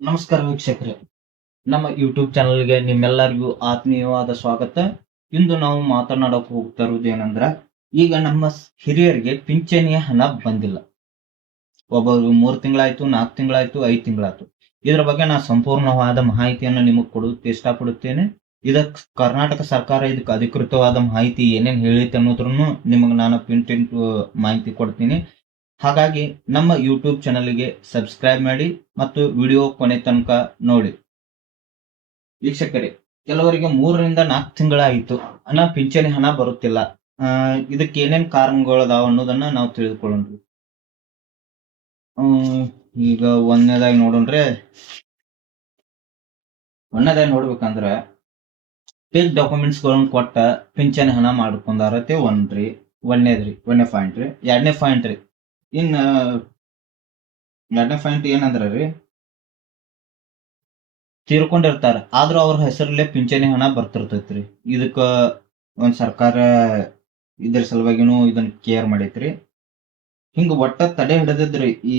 ನಮಸ್ಕಾರ ವೀಕ್ಷಕರೇ, ನಮ್ಮ ಯೂಟ್ಯೂಬ್ ಚಾನಲ್ಗೆ ನಿಮ್ಮೆಲ್ಲರಿಗೂ ಆತ್ಮೀಯವಾದ ಸ್ವಾಗತ. ಇಂದು ನಾವು ಮಾತನಾಡೋಕೆ ಹೋಗ್ತಾ ಇರೋದು ಏನಂದ್ರ, ಈಗ ನಮ್ಮ ಹಿರಿಯರಿಗೆ ಪಿಂಚಣಿಯ ಹಣ ಬಂದಿಲ್ಲ. ಒಬ್ಬರು 3 ತಿಂಗಳಾಯ್ತು, 4 ತಿಂಗಳಾಯ್ತು, 5 ತಿಂಗಳಾಯ್ತು. ಇದರ ಬಗ್ಗೆ ನಾನು ಸಂಪೂರ್ಣವಾದ ಮಾಹಿತಿಯನ್ನು ನಿಮಗೆ ಕೊಡೋಕೆ ಇಷ್ಟಪಡುತ್ತೇನೆ. ಇದಕ್ಕೆ ಕರ್ನಾಟಕ ಸರ್ಕಾರ ಇದಕ್ಕೆ ಅಧಿಕೃತವಾದ ಮಾಹಿತಿ ಏನೇನು ಹೇಳೈತೆ ಅನ್ನೋದ್ರನ್ನು ನಿಮಗೆ ನಾನು ಮಾಹಿತಿ ಕೊಡ್ತೀನಿ. ಹಾಗಾಗಿ ನಮ್ಮ ಯೂಟ್ಯೂಬ್ ಚಾನಲ್ಗೆ ಸಬ್ಸ್ಕ್ರೈಬ್ ಮಾಡಿ ಮತ್ತು ವಿಡಿಯೋ ಕೊನೆ ತನಕ ನೋಡಿ. ವೀಕ್ಷಕರೇ, ಕೆಲವರಿಗೆ 3ರಿಂದ 4 ತಿಂಗಳಾಯಿತು ಪಿಂಚಣಿ ಹಣ ಬರುತ್ತಿಲ್ಲ. ಇದಕ್ಕೆ ಏನೇನ್ ಕಾರಣಗಳದಾವ ಅನ್ನೋದನ್ನ ನಾವು ತಿಳಿದುಕೊಳ್ಳೋಣ. ಈಗ ಒಂದನೇದಾಗಿ ನೋಡ್ಬೇಕಂದ್ರ ಫೇಕ್ ಡಾಕ್ಯುಮೆಂಟ್ಸ್ ಗಳನ್ನ ಕೊಟ್ಟ ಪಿಂಚಣಿ ಹಣ ಮಾಡ್ಕೊಂಡಾರತೆ ಒಂದನೇ ಪಾಯಿಂಟ್ ರೀ. ಎರಡನೇ ಪಾಯಿಂಟ್ ಏನಂದ್ರ ತೀರ್ಕೊಂಡಿರ್ತಾರ, ಆದ್ರೂ ಅವ್ರ ಹೆಸರಲ್ಲೇ ಪಿಂಚಣಿ ಹಣ ಬರ್ತಿರ್ತೈತ್ರಿ. ಇದಕ್ಕ ಒಂದ್ ಸರ್ಕಾರ ಇದ್ರ ಸಲುವಾಗಿನೂ ಇದನ್ನ ಕೇರ್ ಮಾಡೈತ್ರಿ. ಹಿಂಗ ಒಟ್ಟ ತಡೆ ಹಿಡಿದಿದ್ರಿ. ಈ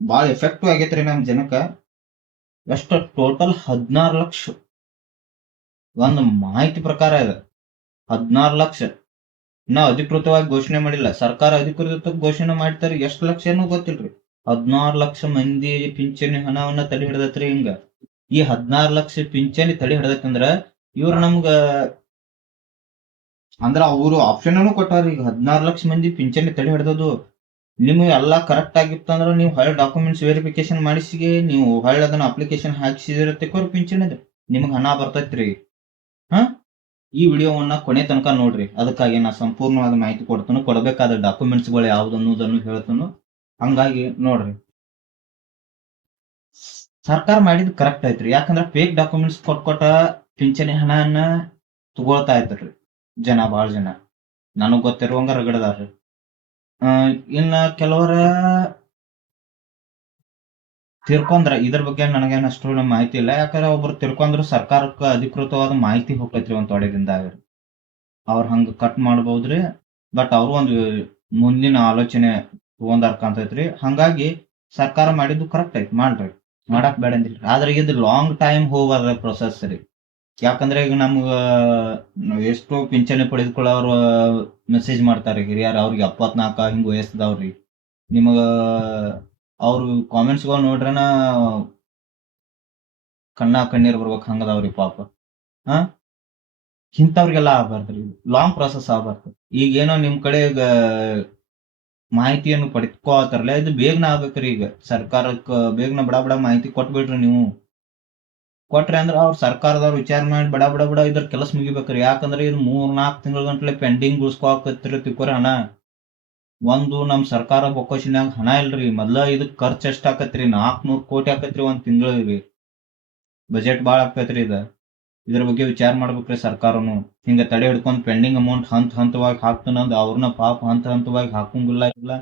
ಬಾಳ ಎಫೆಕ್ಟಿವ್ ಆಗೈತ್ರಿ ನಮ್ ಜನಕ್ಕ. ಎಷ್ಟು ಟೋಟಲ್ 16 ಲಕ್ಷ, ಒಂದ್ ಮಾಹಿತಿ ಪ್ರಕಾರ ಇದೆ 16 ಲಕ್ಷ. ಇನ್ನ ಅಧಿಕೃತವಾಗಿ ಘೋಷಣೆ ಮಾಡಿಲ್ಲ. ಸರ್ಕಾರ ಅಧಿಕೃತ ಘೋಷಣೆ ಮಾಡ್ತಾರೆ, ಎಷ್ಟು ಲಕ್ಷ ಏನೋ ಗೊತ್ತಿಲ್ರಿ. 16 ಲಕ್ಷ ಮಂದಿ ಪಿಂಚಣಿ ಹಣವನ್ನ ತಡೆ ಹಿಡಿದತ್ರಿ. ಹಿಂಗ ಈ 16 ಲಕ್ಷ ಪಿಂಚಣಿ ತಡೆ ಹಿಡಿದತ್ತಂದ್ರ ಇವ್ರು ನಮ್ಗ ಅಂದ್ರ ಅವರು ಆಪ್ಷನ್ ಕೊಟ್ಟಾರ. ಈಗ 16 ಲಕ್ಷ ಮಂದಿ ಪಿಂಚಣಿ ತಡೆ ಹಿಡಿದದು ನಿಮ್ಗೆ ಎಲ್ಲಾ ಕರೆಕ್ಟ್ ಆಗಿತ್ತು ಅಂದ್ರೆ ನೀವು ಹೊಳ್ಳಿ ಡಾಕ್ಯುಮೆಂಟ್ಸ್ ವೆರಿಫಿಕೇಶನ್ ಮಾಡಿಸಿ ನೀವು ಹೊಳ್ಳಿ ಅದನ್ನ ಅಪ್ಲಿಕೇಶನ್ ಹಾಕಿಸಿದಿರತ್ತೆ ಪಿಂಚಣಿ ನಿಮ್ಗೆ ಹಣ ಬರ್ತೈತ್ರಿ. ಈ ವಿಡಿಯೋವನ್ನ ಕೊನೆ ತನಕ ನೋಡ್ರಿ. ಅದಕ್ಕಾಗಿ ನಾ ಸಂಪೂರ್ಣವಾದ ಮಾಹಿತಿ ಕೊಡ್ತಾನು. ಕೊಡಬೇಕಾದ ಡಾಕ್ಯುಮೆಂಟ್ಸ್ ಗಳು ಯಾವ್ದು ಅನ್ನೋದನ್ನು ಹೇಳ್ತಾನು. ಹಂಗಾಗಿ ನೋಡ್ರಿ, ಸರ್ಕಾರ ಮಾಡಿದ್ ಕರೆಕ್ಟ್ ಐತ್ರಿ. ಯಾಕಂದ್ರ ಫೇಕ್ ಡಾಕ್ಯುಮೆಂಟ್ಸ್ ಕೊಟ್ಟ ಪಿಂಚಣಿ ಹಣನ ತಗೊಳ್ತಾ ಇದ್ರಿ ಬಾಳ ಜನ. ನನಗ್ ಗೊತ್ತಿರುವಂಗ ರಗಡದಾರ್ರಿ. ಇನ್ನ ಕೆಲವರ ತಿರ್ಕೊಂಡ್ರ, ಇದ್ರ ಬಗ್ಗೆ ನನಗೇನು ಅಷ್ಟು ಮಾಹಿತಿ ಇಲ್ಲ. ಯಾಕಂದ್ರೆ ಒಬ್ರು ತಿರ್ಕೊಂಡ್ರು ಸರ್ಕಾರಕ್ಕೆ ಅಧಿಕೃತವಾದ ಮಾಹಿತಿ ಹೋಗ್ತೈತ್ರಿ ಒಂದ್ ತೊಡೆ ದಿನದಾಗ. ಅವ್ರ ಹಂಗ ಕಟ್ ಮಾಡ್ಬೋದ್ರಿ. ಬಟ್ ಅವ್ರು ಒಂದು ಮುಂದಿನ ಆಲೋಚನೆ ತಗೊಂಡಾರ ಕಾಣ್ತೈತ್ರಿ. ಹಂಗಾಗಿ ಸರ್ಕಾರ ಮಾಡಿದ್ದು ಕರೆಕ್ಟ್ ಐತಿ, ಮಾಡ್ರಿ, ಮಾಡಕ್ ಬೇಡ ಅಂದಿಲ್ರಿ. ಆದ್ರೆ ಇದು ಲಾಂಗ್ ಟೈಮ್ ಹೋಗ್ಬಾರ್ದ ಪ್ರೊಸೆಸ್ ರೀ. ಯಾಕಂದ್ರೆ ಈಗ ನಮ್ಗ ಎಷ್ಟೋ ಪಿಂಚಣಿ ಪಡೆದುಕೊಳ್ಳೋರು ಮೆಸೇಜ್ ಮಾಡ್ತಾರೆ ಹಿರಿಯರ್, ಅವ್ರಿಗೆ 74 ಹಿಂಗ್ ವಯಸ್ಸದವ್ರಿ. ನಿಮಗ ಅವ್ರ ಕಾಮೆಂಟ್ಸ್ ಗಳು ನೋಡ್ರನ ಕಣ್ಣೀರ್ ಬರ್ಬೇಕು, ಹಂಗದವ್ರಿ ಪಾಪ. ಇಂಥವ್ರಿಗೆಲ್ಲ ಆಗ್ಬಾರ್ದ್ರಿ, ಲಾಂಗ್ ಪ್ರೊಸೆಸ್ ಆಗ್ಬಾರ್ದು. ಈಗೇನೋ ನಿಮ್ ಕಡೆ ಈಗ ಮಾಹಿತಿಯನ್ನು ಪಡೆದುಕೋತಾರಲ್ಲ, ಇದು ಬೇಗನ ಆಗ್ಬೇಕ್ರಿ. ಈಗ ಸರ್ಕಾರಕ್ಕ ಬೇಗನ ಬಡ ಮಾಹಿತಿ ಕೊಟ್ಬಿಡ್ರಿ. ನೀವು ಕೊಟ್ರಿ ಅಂದ್ರ ಅವ್ರ ಸರ್ಕಾರದವ್ರು ವಿಚಾರ ಮಾಡಿ ಬಡ ಇದ್ರ ಕೆಲಸ ಮುಗಿಬೇಕ್ರಿ. ಯಾಕಂದ್ರೆ ಇದು 3-4 ತಿಂಗಳ ಗಂಟ್ಲೆ ಪೆಂಡಿಂಗ್ ಉಳಿಸ್ಕೊಳಕತ್ತಿರ್ತಿಕೋರಿ ಹಣ. ಒಂದು ನಮ್ ಸರ್ಕಾರ ಬೊಕ್ಕಸಿನ್ಯಾಗ ಹಣ ಇಲ್ರಿ. ಮೊದ್ಲ ಇದಕ್ ಖರ್ಚು ಎಷ್ಟ್ ಆಕತ್ರಿ? 400 ಕೋಟಿ ಆಕತ್ರಿ ಒಂದ್ ತಿಂಗಳಿಗೆ. ಬಜೆಟ್ ಬಾಳ ಆಕತ್ರಿ ಇದ್ರ ಬಗ್ಗೆ ವಿಚಾರ ಮಾಡ್ಬೇಕ್ರಿ ಸರ್ಕಾರನು. ಹಿಂಗ ತಡೆ ಹಿಡ್ಕೊಂಡ್ ಪೆಂಡಿಂಗ್ ಅಮೌಂಟ್ ಹಂತವಾಗಿ ಹಾಕ್ತಾನಂದ್ ಅವ್ರನ್ನ ಪಾಪ ಹಂತವಾಗಿ ಹಾಕಂಗಿಲ್ಲ. ಇಲ್ಲ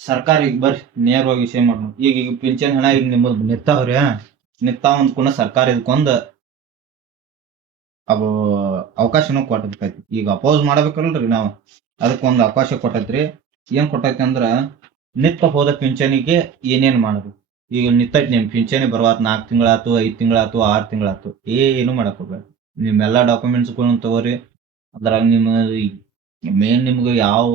ಸರ್ಕಾರ ಈಗ ಬರ್ರಿ ನೇರವಾಗಿ ವಿಷಯ ಮಾಡೋಣ. ಈಗ ಪಿಂಚಣಿ ಹಣ ಈಗ ನಿಮ್ಮದ್ ನಿಂತಾವ್ರಿ. ನಿಂತಾವಂದ್ ಕೂಡ ಸರ್ಕಾರ ಇದಕ್ಕೊಂದ್ ಅವು ಅವಕಾಶನೂ ಕೊಟ್ಟೈತಿ. ಈಗ ಅಪೋಸ್ ಮಾಡ್ಬೇಕಲ್ರಿ ನಾವು, ಅದಕ್ಕೊಂದು ಅವಕಾಶ ಕೊಟ್ಟೈತ್ರಿ. ಏನ್ ಕೊಟ್ಟೈತಿ ಅಂದ್ರ, ನಿತ್ತ ಹೋದ ಪಿಂಚಣಿಗೆ ಏನೇನ್ ಮಾಡ್ಬೇಕು. ಈಗ ನಿಂತೈತಿ ನಿಮ್ ಪಿಂಚಣಿ ಬರುವಾತ್ 4 ತಿಂಗಳಾತು, 5 ತಿಂಗಳಾತು, 6 ತಿಂಗಳಾತು, ಏನು ಮಾಡಕ್ ಹೋಗ್ಬೇಡ. ನಿಮ್ಮೆಲ್ಲಾ ಡಾಕ್ಯುಮೆಂಟ್ಸ್ ಗಳನ್ನ ತಗೋರಿ. ಅದ್ರಾಗ ಮೇನ್ ನಿಮ್ಗೆ ಯಾವ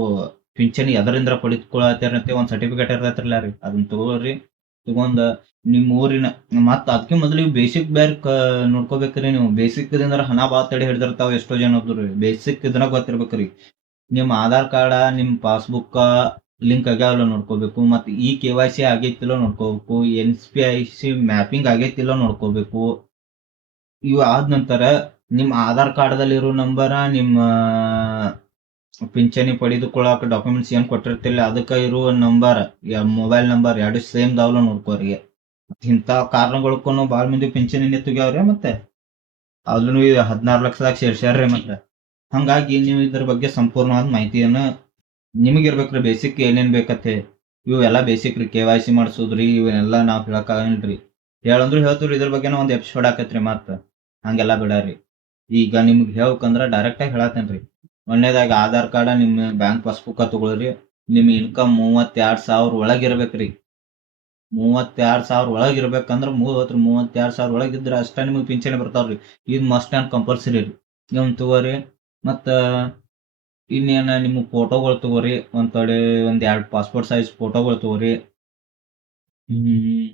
ಪಿಂಚಣಿ ಎದರಿಂದ ಪಡಿದುಕೊಳ್ಳತ್ತೆ ಒಂದ್ ಸರ್ಟಿಫಿಕೇಟ್ ಇರ್ತೈತ್ರಲ್ಲ ರೀ, ಅದನ್ನ ತಗೋರಿ. ತಗೊಂಡ ನಿಮ್ ಊರಿನ ಮತ್ತ ಅದಕ್ಕೆ ಮೊದಲು ಬೇಸಿಕ್ ಬೇರೆ ನೋಡ್ಕೋಬೇಕ್ರಿ. ನೀವು ಬೇಸಿಕ್ ದಿಂದ ಹಣ ಬಾಳ ತಡೆ ಹಿಡಿದಿರ್ತಾವ ಎಷ್ಟೋ ಜನ. ಬೇಸಿಕ್ ಇದ್ರಾಗ ಗೊತ್ತಿರ್ಬೇಕ್ರಿ. ನಿಮ್ ಆಧಾರ್ ಕಾರ್ಡ್, ನಿಮ್ ಪಾಸ್ಬುಕ್ ಲಿಂಕ್ ಆಗ್ಯಾವಲ್ಲ ನೋಡ್ಕೋಬೇಕು. ಮತ್ತೆ ಈ KYC ಆಗೈತಿಲ್ಲ ನೋಡ್ಕೋಬೇಕು. NPCI ಮ್ಯಾಪಿಂಗ್ ಆಗೈತಿಲ್ಲ ನೋಡ್ಕೋಬೇಕು. ಇವು ಆದ ನಂತರ ನಿಮ್ ಆಧಾರ್ ಕಾರ್ಡ್ದಲ್ಲಿರೋ ನಂಬರ, ನಿಮ್ಮ ಪಿಂಚಣಿ ಪಡೆದುಕೊಳ್ಳಾಕ ಡಾಕ್ಯುಮೆಂಟ್ಸ್ ಏನ್ ಕೊಟ್ಟಿರ್ತಿಲ್ಲ ಅದಕ್ಕ ಇರುವ ನಂಬರ್, ಮೊಬೈಲ್ ನಂಬರ್ ಎರಡು ಸೇಮ್ ದಾವಲ್ಲ ನೋಡ್ಕೋರಿ. ಇಂಥ ಕಾರಣಗಳಕ್ಕೂ ಬಾಳ ಮಂದಿ ಪಿಂಚಣಿ ನಿಂತುಗ್ಯಾವ್ರಿ. ಮತ್ತೆ ಅದನ್ನು 16 ಲಕ್ಷದಾಗ ಸೇರ್ಸ್ಯಾರ್ರಿ. ಮತ್ತೆ ಹಂಗಾಗಿ ನೀವು ಇದ್ರ ಬಗ್ಗೆ ಸಂಪೂರ್ಣವಾದ ಮಾಹಿತಿಯನ್ನ ನಿಮಗಿರ್ಬೇಕ್ರಿ. ಬೇಸಿಕ್ ಏನೇನ್ ಬೇಕತ್ತೆ ಇವೆಲ್ಲ ಬೇಸಿಕ್ ರೀ. KYC ಮಾಡ್ಸೋದ್ರಿ, ಇವನ್ನೆಲ್ಲ ನಾವ್ ಹೇಳಕ್ಕಾಗಲ್ರಿ. ಹೇಳಂದ್ರು ಹೇಳ್ತೀವ್ರಿ. ಇದ್ರ ಬಗ್ಗೆ ಒಂದ್ ಎಪಿಸೋಡ್ ಆಕತ್ರಿ. ಮತ್ತ ಹಂಗೆಲ್ಲ ಬಿಡಾರಿ. ಈಗ ನಿಮ್ಗೆ ಹೇಳ್ಬೇಕಂದ್ರ ಡೈರೆಕ್ಟ್ ಆಗಿ ಹೇಳತ್ತೇನ್ರಿ. ಒಂದನೇದಾಗಿ ಆಧಾರ್ ಕಾರ್ಡ್, ನಿಮ್ಮ ಬ್ಯಾಂಕ್ ಪಾಸ್ಬುಕ್ ತಗೊಳ್ರಿ. ನಿಮ್ ಇನ್ಕಮ್ 32,000 ಒಳಗಿರ್ಬೇಕ್ರಿ. 32,000 ಒಳಗೆ ಇರ್ಬೇಕಂದ್ರ 32,000 ಒಳಗೆ ಇದ್ರೆ ಅಷ್ಟ ನಿಮಗೆ ಪಿಂಚಣಿ ಬರ್ತಾವ್ರಿ. ಈಗ ಮಸ್ಟ್ ಆ್ಯಂಡ್ ಕಂಪಲ್ಸರಿ ರೀ. ಇವ್ನ ತಗೋರಿ. ಮತ್ತ ಇನ್ನೇನ ನಿಮ್ಮ ಫೋಟೋಗಳು ತಗೋರಿ. ಒಂದ್ 2 ಪಾಸ್ಪೋರ್ಟ್ ಸೈಜ್ ಫೋಟೋಗಳು ತಗೋರಿ. ಹ್ಮ್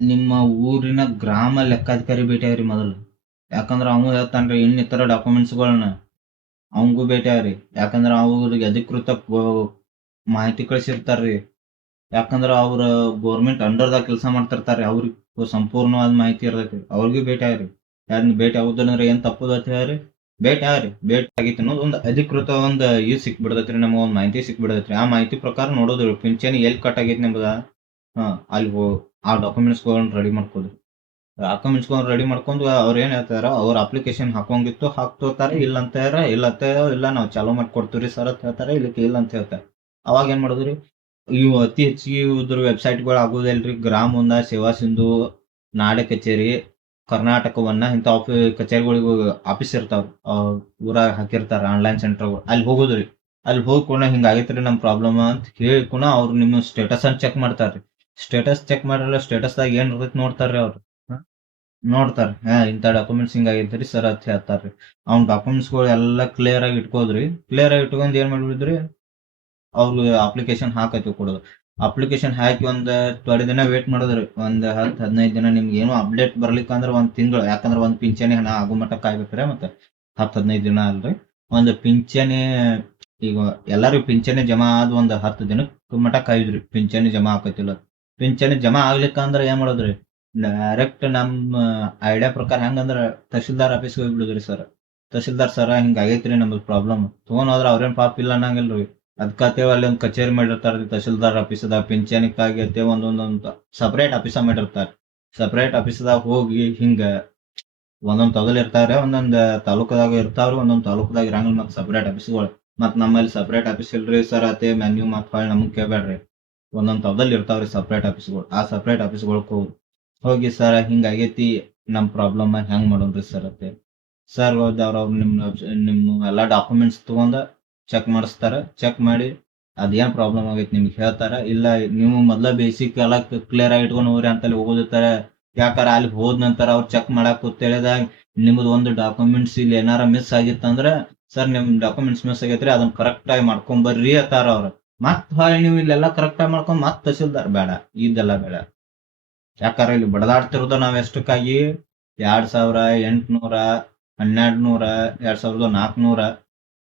ನಿಮ್ಮ ಊರಿನ ಗ್ರಾಮ ಲೆಕ್ಕಾಧಿಕಾರಿ ಭೇಟಿಯಾಗ್ರಿ ಮೊದಲು. ಯಾಕಂದ್ರ ಅವ ಹೇಳ್ತಾನ್ರಿ ಇನ್ನಿತರ ಡಾಕ್ಯುಮೆಂಟ್ಸ್ಗಳನ್ನ ಅವಂಗೂ ಭೇಟಿಯಾಗ್ರಿ. ಯಾಕಂದ್ರ ಅವ್ರಿಗೆ ಅಧಿಕೃತ ಮಾಹಿತಿ ಕಳಿಸಿರ್ತಾರ್ರಿ. ಯಾಕಂದ್ರ ಅವ್ರ ಗೋರ್ಮೆಂಟ್ ಅಂಡರ್ದಾಗ ಕೆಲಸ ಮಾಡ್ತಿರ್ತಾರ್ರಿ. ಅವ್ರಿಗೆ ಸಂಪೂರ್ಣವಾದ ಮಾಹಿತಿ ಇರ್ತೈತಿ. ಅವ್ರಿಗೂ ಭೇಟಿ ಆಗ್ರಿ. ಯಾರನ್ನ ಭೇಟಿ ಆಗುದಂದ್ರೆ ಏನ್ ತಪ್ಪದ ಅಂತ ಹೇಳ್ರಿ. ಭೇಟಿ ಆಗ್ರಿ. ಭೇಟಿ ಆಗೈತಿ ಅನ್ನೋದು ಒಂದು ಅಧಿಕೃತ ಒಂದು ಇದು ಸಿಕ್ಬಿಡ್ತೈತ್ರಿ. ನಮಗೆ ಒಂದು ಮಾಹಿತಿ ಸಿಕ್ಬಿಡ್ತೈತ್ರಿ. ಆ ಮಾಹಿತಿ ಪ್ರಕಾರ ನೋಡೋದ್ರಿ ಪಿಂಚಣಿ ಎಲ್ಲಿ ಕಟ್ ಆಗೈತಿ ನಿಮ್ದ. ಅಲ್ಲಿ ಆ ಡಾಕ್ಯುಮೆಂಟ್ಸ್ಗಳನ್ನ ರೆಡಿ ಮಾಡ್ಕೋದ್ರಿ. ಡಾಕ್ಯುಮೆಂಟ್ಸ್ಗಳನ್ನ ರೆಡಿ ಮಾಡ್ಕೊಂಡು ಅವ್ರು ಏನ್ ಹೇಳ್ತಾರ ಅವ್ರ ಅಪ್ಲಿಕೇಶನ್ ಹಾಕೋಂಗಿತ್ತು ಹಾಕ್ತೋತಾರೆ. ಇಲ್ಲ ಇಲ್ಲ ನಾವು ಚಾಲೂ ಮಾಡ್ಕೊಡ್ತೀವ್ರಿ ಸರ್ ಅಂತ ಹೇಳ್ತಾರೆ. ಇಲ್ಲಿಕ್ಕೆ ಇಲ್ಲ ಅಂತ ಹೇಳ್ತಾರೆ. ಅವಾಗ ಏನ್ ಮಾಡೋದ್ರಿ, ಇವು ಅತಿ ಹೆಚ್ಚಿಗೆ ಇದ್ರ ವೆಬ್ಸೈಟ್ಗಳು ಆಗೋದಿಲ್ರಿ. ಗ್ರಾಮ ಒಂದ, ಸೇವಾ ಸಿಂಧು, ನಾಡ ಕಚೇರಿ, ಕರ್ನಾಟಕವನ್ನ ಇಂಥ ಕಚೇರಿಗಳಿಗೆ ಆಫೀಸ್ ಇರ್ತಾವ. ಊರಾಗ ಹಾಕಿರ್ತಾರ ಆನ್ಲೈನ್ ಸೆಂಟರ್ಗಳು. ಅಲ್ಲಿ ಹೋಗೋದ್ರಿ. ಅಲ್ಲಿ ಹೋಗಿ ಹಿಂಗ ಆಗೈತ್ರಿ ನಮ್ ಪ್ರಾಬ್ಲಮ್ ಅಂತ ಹೇಳಿ ಅವ್ರು ನಿಮ್ಮ ಸ್ಟೇಟಸ್ ಅನ್ನ ಚೆಕ್ ಮಾಡ್ತಾರ್ರಿ. ಸ್ಟೇಟಸ್ ಚೆಕ್ ಮಾಡಿರಲ್ಲ, ಸ್ಟೇಟಸ್ದಾಗ ಏನ್ ಇರ್ತೈತಿ ನೋಡ್ತಾರ್ರಿ ಅವ್ರು. ನೋಡ್ತಾರ ಇಂಥ ಡಾಕ್ಯುಮೆಂಟ್ಸ್ ಹಿಂಗ ಆಗೈತ್ರಿ ಸರ್ ಅಂತ ಹೇಳ್ತಾರ್ರಿ. ಅವ್ನ ಡಾಕ್ಯುಮೆಂಟ್ಸ್ಗಳು ಎಲ್ಲಾ ಕ್ಲಿಯರ್ ಆಗಿ ಇಟ್ಕೋದ್ರಿ. ಕ್ಲಿಯರ್ ಆಗಿ ಇಟ್ಕೊಂಡ್ ಏನ್ ಮಾಡ್ಬಿಡ್ರಿ, ಅವ್ರು ಅಪ್ಲಿಕೇಶನ್ ಹಾಕತಿ ಕೊಡೋದು. ಅಪ್ಲಿಕೇಶನ್ ಹಾಕಿ ಒಂದ್ ಥೋಡೆ ದಿನ ವೇಟ್ ಮಾಡೋದ್ರಿ. ಒಂದ್ 10-15 ದಿನ ನಿಮ್ಗೆ ಏನೋ ಅಪ್ಡೇಟ್ ಬರ್ಲಿಕ್ಕಂದ್ರ ಒಂದ್ ತಿಂಗಳು. ಯಾಕಂದ್ರ ಒಂದ್ ಪಿಂಚಣಿ ಹಣ ಆಗೋ ಮಟ್ಟ ಕಾಯ್ಬೇಕ್ರೆ. ಮತ್ತೆ 10-15 ದಿನ ಅಲ್ರಿ. ಒಂದ್ ಪಿಂಚಣಿ ಈಗ ಎಲ್ಲಾರು ಪಿಂಚಣಿ ಜಮಾ ಆದ್ ಒಂದ್ 10 ದಿನಕ್ ಮಟ್ಟ ಕಾಯ್ದ್ರಿ. ಪಿಂಚಣಿ ಜಮಾ ಆಕತಿಲ್ಲ. ಪಿಂಚಣಿ ಜಮಾ ಆಗ್ಲಿಕ್ಕಂದ್ರ ಏನ್ ಮಾಡೋದ್ರಿ, ಡೈರೆಕ್ಟ್ ನಮ್ಮ ಐಡಿಯಾ ಪ್ರಕಾರ ಹೆಂಗಂದ್ರ ತಹಶೀಲ್ದಾರ್ ಆಫೀಸ್ಗೆ ಹೋಗ್ಬಿಡುದ್ರಿ ಸರ್. ತಹಶೀಲ್ದಾರ್ ಸರ ಹಿಂಗ ಆಗೈತ್ರಿ ನಮ್ದು ಪ್ರಾಬ್ಲಮ್ ತಗೊಂಡ್ ಹೋದ್ರ ಅವ್ರೇನ್ ಪಾಪ ಇಲ್ಲ ಅನ್ನಂಗಿಲ್ರಿ. ಅದ್ಕತೇವ್ ಅಲ್ಲಿ ಒಂದ್ ಕಚೇರಿ ಮಾಡಿರ್ತಾರ್ರಿ ತಹಶೀಲ್ದಾರ್ ಆಫೀಸ್ದಾಗ. ಪಿಂಚಣಿಕಾಗಿ ಅತೇವ್ ಒಂದೊಂದ್ ಸಪರೇಟ್ ಆಫೀಸ ಮಾಡಿರ್ತಾರ. ಸಪರೇಟ್ ಆಫೀಸ್ದಾಗ ಹೋಗಿ ಹಿಂಗ ಒಂದೊಂದ್ ತೊಗಲ್ ಇರ್ತಾವ್ರಿ. ಒಂದೊಂದ್ ತಾಲೂಕದಾಗ ಇರ್ತಾವ್ರಿ. ಒಂದೊಂದ್ ತಾಲೂಕದಾಗ ಇರಂಗಿಲ್ಲ. ಮತ್ ಸಪರೇಟ್ ಆಫೀಸ್ಗಳು. ಮತ್ ನಮ್ಮಲ್ಲಿ ಸಪರೇಟ್ ಆಫೀಸ್ ಇಲ್ರಿ ಸರ್ ಅತೇ ಮೆನ್ಯೂ ಮತ್ ಹೊಳ್ಳಿ ನಮಗ್ ಕೇಳ್ಬೇಡ್ರಿ. ಒಂದೊಂದ್ ತವದಲ್ಲಿ ಇರ್ತಾವ್ರಿ ಸಪರೇಟ್ ಆಫೀಸ್ಗಳು. ಆ ಸಪರೇಟ್ ಆಫೀಸ್ಗಳಿಗೆ ಹೋಗಿ ಸರ್ ಹಿಂಗ ಆಗೈತಿ, ನಮ್ ಪ್ರಾಬ್ಲಮ್ ಹೆಂಗ್ ಮಾಡೋಣ್ರಿ ಸರ್ ಅತ್ತೆ. ಸರ್ ಅವ್ರ ನಿಮ್ಮ ಎಲ್ಲಾ ಡಾಕ್ಯುಮೆಂಟ್ಸ್ ತಗೊಂಡ ಚೆಕ್ ಮಾಡಿಸ್ತಾರ. ಚೆಕ್ ಮಾಡಿ ಅದೇನ್ ಪ್ರಾಬ್ಲಮ್ ಆಗೈತಿ ನಿಮ್ಗೆ ಹೇಳ್ತಾರ. ಇಲ್ಲ ನೀವು ಮೊದ್ಲ ಬೇಸಿಕ್ ಎಲ್ಲ ಕ್ಲಿಯರ್ ಆಗಿ ಇಟ್ಕೊಂಡು ಹೋಗ್ರಿ ಅಂತಲ್ಲಿ ಹೋಗೋದಿರ್ತಾರೆ. ಯಾಕಾರ ಅಲ್ಲಿ ಹೋದ ನಂತರ ಅವ್ರು ಚೆಕ್ ಮಾಡಕ್ ಹೇಳಿದಾಗ ನಿಮ್ದು ಒಂದು ಡಾಕ್ಯುಮೆಂಟ್ಸ್ ಇಲ್ಲಿ ಏನಾರ ಮಿಸ್ ಆಗಿತ್ತಂದ್ರ, ಸರ್ ನಿಮ್ ಡಾಕ್ಯುಮೆಂಟ್ಸ್ ಮಿಸ್ ಆಗೈತ್ರಿ ಅದನ್ನ ಕರೆಕ್ಟ್ ಆಗಿ ಮಾಡ್ಕೊಂಡ್ ಬರ್ರಿ ಅಂತಾರ ಅವ್ರು. ಮತ್ ಹೊಳ್ಳಿ ನೀವು ಇಲ್ಲೆಲ್ಲಾ ಕರೆಕ್ಟ್ ಆಗಿ ಮಾಡ್ಕೊಂಡ್ ಮತ್ ತಹಸೀಲ್ದಾರ್ ಬೇಡ, ಇದೆಲ್ಲ ಬೇಡ. ಯಾಕಾರ ಇಲ್ಲಿ ಬಡದಾಡ್ತಿರೋದು ನಾವ್ ಎಷ್ಟಕ್ಕಾಗಿ 2,800, 1,200, 2,400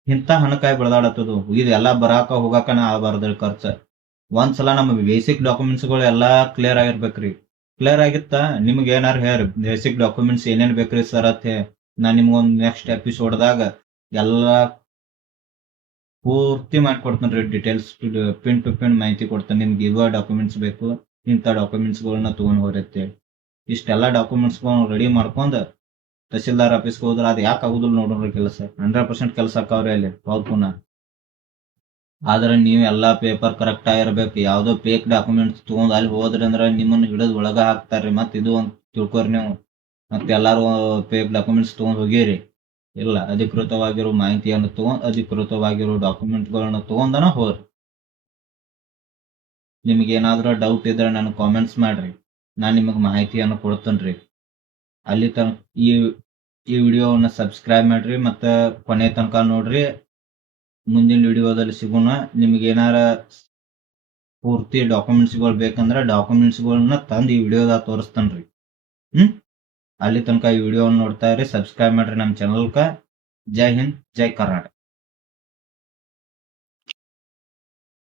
ಇಂಥ ಹಣಕ್ಕಾಗಿ ಬೆಳೆದಾಡತ್ತದು. ಇದೆಲ್ಲಾ ಬರಾಕ ಹೋಗಾಕನ ಆಗಬಾರ್ದ್ರಿ ಖರ್ಚ. ಒಂದ್ಸಲ ನಮ್ಮ ಬೇಸಿಕ್ ಡಾಕ್ಯುಮೆಂಟ್ಸ್ಗಳು ಎಲ್ಲಾ ಕ್ಲಿಯರ್ ಆಗಿರ್ಬೇಕ್ರಿ. ಕ್ಲಿಯರ್ ಆಗಿತ್ತ ನಿಮ್ಗೆ ಏನಾರು ಹೇಳ್ರಿ ಬೇಸಿಕ್ ಡಾಕ್ಯುಮೆಂಟ್ಸ್ ಏನೇನ್ ಬೇಕ್ರಿ ಸರ್ ಅತ್ತೆ. ನಾ ನಿಮ್ಗೊಂದ್ ನೆಕ್ಸ್ಟ್ ಎಪಿಸೋಡ್ದಾಗ ಎಲ್ಲಾ ಪೂರ್ತಿ ಮಾಡ್ಕೊಡ್ತೇನ್ರಿ. ಡೀಟೇಲ್ಸ್ ಪಿನ್ ಟು ಪಿನ್ ಮಾಹಿತಿ ಕೊಡ್ತೇನೆ. ನಿಮ್ಗೆ ಇವ ಡಾಕ್ಯುಮೆಂಟ್ಸ್ ಬೇಕು, ಇಂಥ ಡಾಕ್ಯುಮೆಂಟ್ಸ್ಗಳನ್ನ ತಗೊಂಡ್ ಹೋರತ್ತೆ. ಇಷ್ಟೆಲ್ಲಾ ಡಾಕ್ಯುಮೆಂಟ್ಸ್ಗಳನ್ನ ರೆಡಿ ಮಾಡ್ಕೊಂಡ್ ತಹಶೀಲ್ದಾರ್ ಆಫೀಸ್ಗೆ ಹೋದ್ರ ಅದ್ ಯಾಕೆ ಆಗುದಿಲ್ಲ ನೋಡ್ರಿ ಕೆಲಸ. 100% ಕೆಲಸ ಆಕಾವ್ರಿ ಅಲ್ಲಿ ಪುನಃ. ಆದ್ರೆ ನೀವ್ ಎಲ್ಲಾ ಪೇಪರ್ ಕರೆಕ್ಟ್ ಆಗಿರ್ಬೇಕು. ಯಾವ್ದೋ ಫೇಕ್ ಡಾಕ್ಯುಮೆಂಟ್ಸ್ ತಗೊಂಡ್ ಅಲ್ಲಿ ಹೋದ್ರಿ ಅಂದ್ರ ನಿಮ್ಮನ್ನ ಹಿಡಿದ್ ಒಳಗ ಹಾಕ್ತಾರ್ರಿ. ಮತ್ ಇದು ಒಂದ್ ತಿಳ್ಕೊರಿ ನೀವು. ಮತ್ತೆ ಎಲ್ಲಾರು ಫೇಕ್ ಡಾಕ್ಯುಮೆಂಟ್ಸ್ ತಗೊಂಡ್ ಹೋಗಿರಿ. ಇಲ್ಲ, ಅಧಿಕೃತವಾಗಿರೋ ಮಾಹಿತಿಯನ್ನು ತಗೊಂಡ್ ಅಧಿಕೃತವಾಗಿರೋ ಡಾಕ್ಯುಮೆಂಟ್ಗಳನ್ನ ತಗೊಂಡನ ಹೋರಿ. ನಿಮ್ಗೆ ಏನಾದ್ರೂ ಡೌಟ್ ಇದ್ರೆ ನನಗೆ ಕಾಮೆಂಟ್ಸ್ ಮಾಡ್ರಿ. ನಾನ್ ನಿಮಗ್ ಮಾಹಿತಿಯನ್ನು ಕೊಡ್ತೇನ್ರಿ. ಅಲ್ಲಿ ತನಕ ಈ ವಿಡಿಯೋವನ್ನ ಸಬ್ಸ್ಕ್ರೈಬ್ ಮಾಡ್ರಿ. ಮತ್ತೆ ಕೊನೆ ತನಕ ನೋಡ್ರಿ. ಮುಂದಿನ ವಿಡಿಯೋದಲ್ಲಿ ಸಿಗೋಣ. ನಿಮ್ಗೆ ಏನಾರ ಪೂರ್ತಿ ಡಾಕ್ಯುಮೆಂಟ್ಸ್ಗಳು ಬೇಕಂದ್ರೆ ಡಾಕ್ಯುಮೆಂಟ್ಸ್ಗಳನ್ನ ತಂದು ಈ ವಿಡಿಯೋದಾಗ ತೋರಿಸ್ತೇನ್ರಿ. ಅಲ್ಲಿ ತನಕ ಈ ವಿಡಿಯೋವನ್ನು ನೋಡ್ತಾ ಇರಿ. ಸಬ್ಸ್ಕ್ರೈಬ್ ಮಾಡ್ರಿ ನಮ್ಮ ಚಾನಲ್ಕ. ಜೈ ಹಿಂದ್, ಜೈ ಕರ್ನಾಟಕ.